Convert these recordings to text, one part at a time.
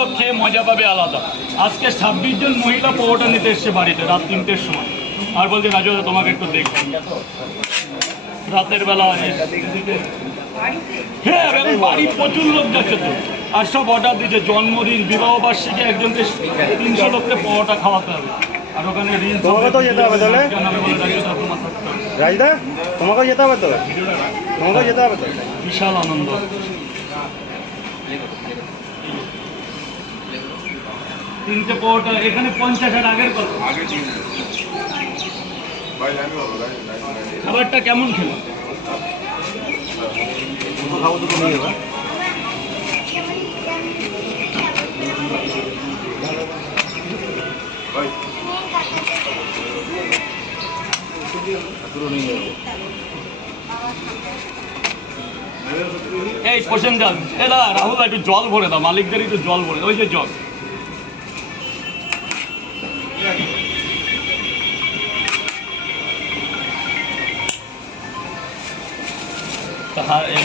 খেয়ে মজা পাবে আলাদা। আজকে 26 জন মহিলা পরোটা নিতে এসছে বাড়িতে রাত 3টের সময়, আর বলছে রাজু তোমাকে একটু দেখি রাতের বেলা। হ্যাঁ এখন বাড়ি প্রচুর লোক যাচ্ছে তো, আর সব অর্ডার দিচ্ছে। জন্মদিন, বিবাহ বার্ষিকী একজনকে 300 লোককে পরোটা খাওয়াতে হবে। আর ওখানে তোমাকে তো যেতে হবে তাহলে রাজদা, তোমাকেও যেতে হবে তো, তোমাকেও যেতে হবে তো। বিশাল আনন্দ। তিনটে পরোটা এখানে 50 আগের কথা। খাবারটা কেমন খেলো? খাবো তো কমিয়ে যাবে। এই পোষণ জল, এ দাদা রাহুল একটু জল ভরে দাও, মালিকদের একটু জল ভরে দাও, ওই যে জল।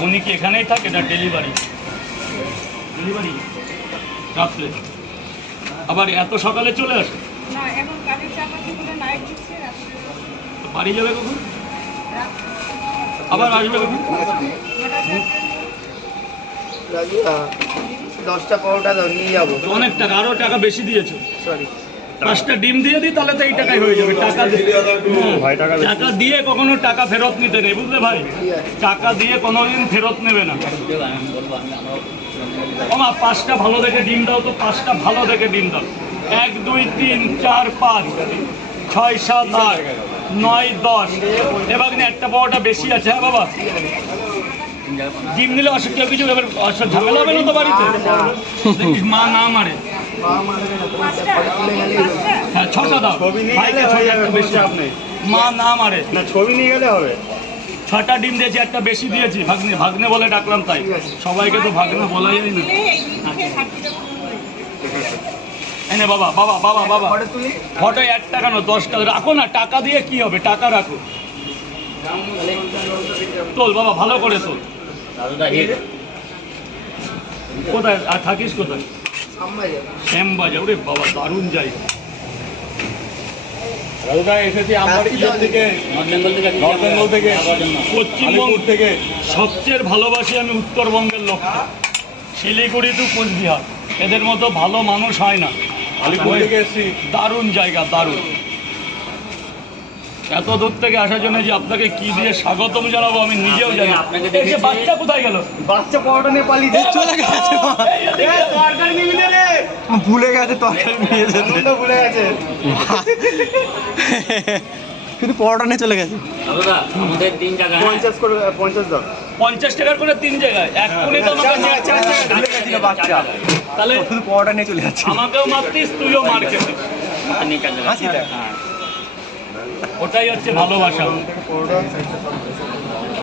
উনি কি এখানেই থাকে না ডেলিভারি রাত্রে? আবার এত সকালে চলে আসে? বাড়ি যাবে কখন? আবার আসবে কখন? 10টা পরোটা নিয়ে যাবো। অনেক টাকা, আরো টাকা বেশি দিয়েছো। সরি, 5টা ডিম দিয়ে দিই তাহলে তো এই টাকাই হয়ে যাবে। টাকা দিয়ে কখনো টাকা ফেরত নিতে নেই, বুঝলে ভাই? টাকা দিয়ে কোনোদিন ফেরত নেবে না। ওমা 5টা ভালো দেখে ডিম দাও তো, 5টা ভালো দেখে ডিম দাও। 1 2 3 4 5 6 7 8 9 10। এবার একটা পরোটা বেশি আছে। হ্যাঁ বাবা, ডিম নিলে কেউ কিছু ঝামেলা হবে না তো বাড়িতে? দেখিস মা না মারে। হ্যাঁ 6টা দাও, মা না মারে না, ছবি নিয়ে গেলে হবে। 6টা ডিম দিয়েছি, একটা বেশি দিয়েছি। ভাগ্নে ভাগ্নে বলে ডাকলাম, তাই সবাইকে তো ভাগ্নে বলা যায় না। এনে বাবা বাবা বাবা বাবা ফটো 1 টাকা না 10 টাকা রাখো না। টাকা দিয়ে কি হবে, টাকা রাখো। তোল বাবা, ভালো করে তোল। কোথায় আর থাকিস কোথায়? শ্যামবাজার। ওরে বাবা দারুণ জায়গা। পশ্চিমবঙ্গ থেকে সবচেয়ে ভালোবাসি আমি উত্তরবঙ্গের লোক। শিলিগুড়ি টু কোচবিহার, এদের মতো ভালো মানুষ হয় না। দারুণ জায়গা, দারুণ। এত দূর থেকে আসার জন্য যে আপনাকে কি দিয়ে স্বাগতম জানাবো আমি নিজেও জানি। বাচ্চা কোথায় গেল? বাচ্চা পরোটা নিয়ে পালিয়ে চলে গেছে। ভুলে গেছে তরকারি নিয়ে যেতে, ভুলে গেছে। কিন্তু পরোটা নিয়ে চলে গেছে। 50 করে 50 দাও। 50 টাকার করে 3 জায়গায় এক্ষুনি তো আমাকে বাচ্চা, তাহলে শুধু পরোটা নিয়ে চলে যাচ্ছে। আমাকেও মারতিস, তুইও মার খেতিস। ওটাই হচ্ছে ভালোবাসা।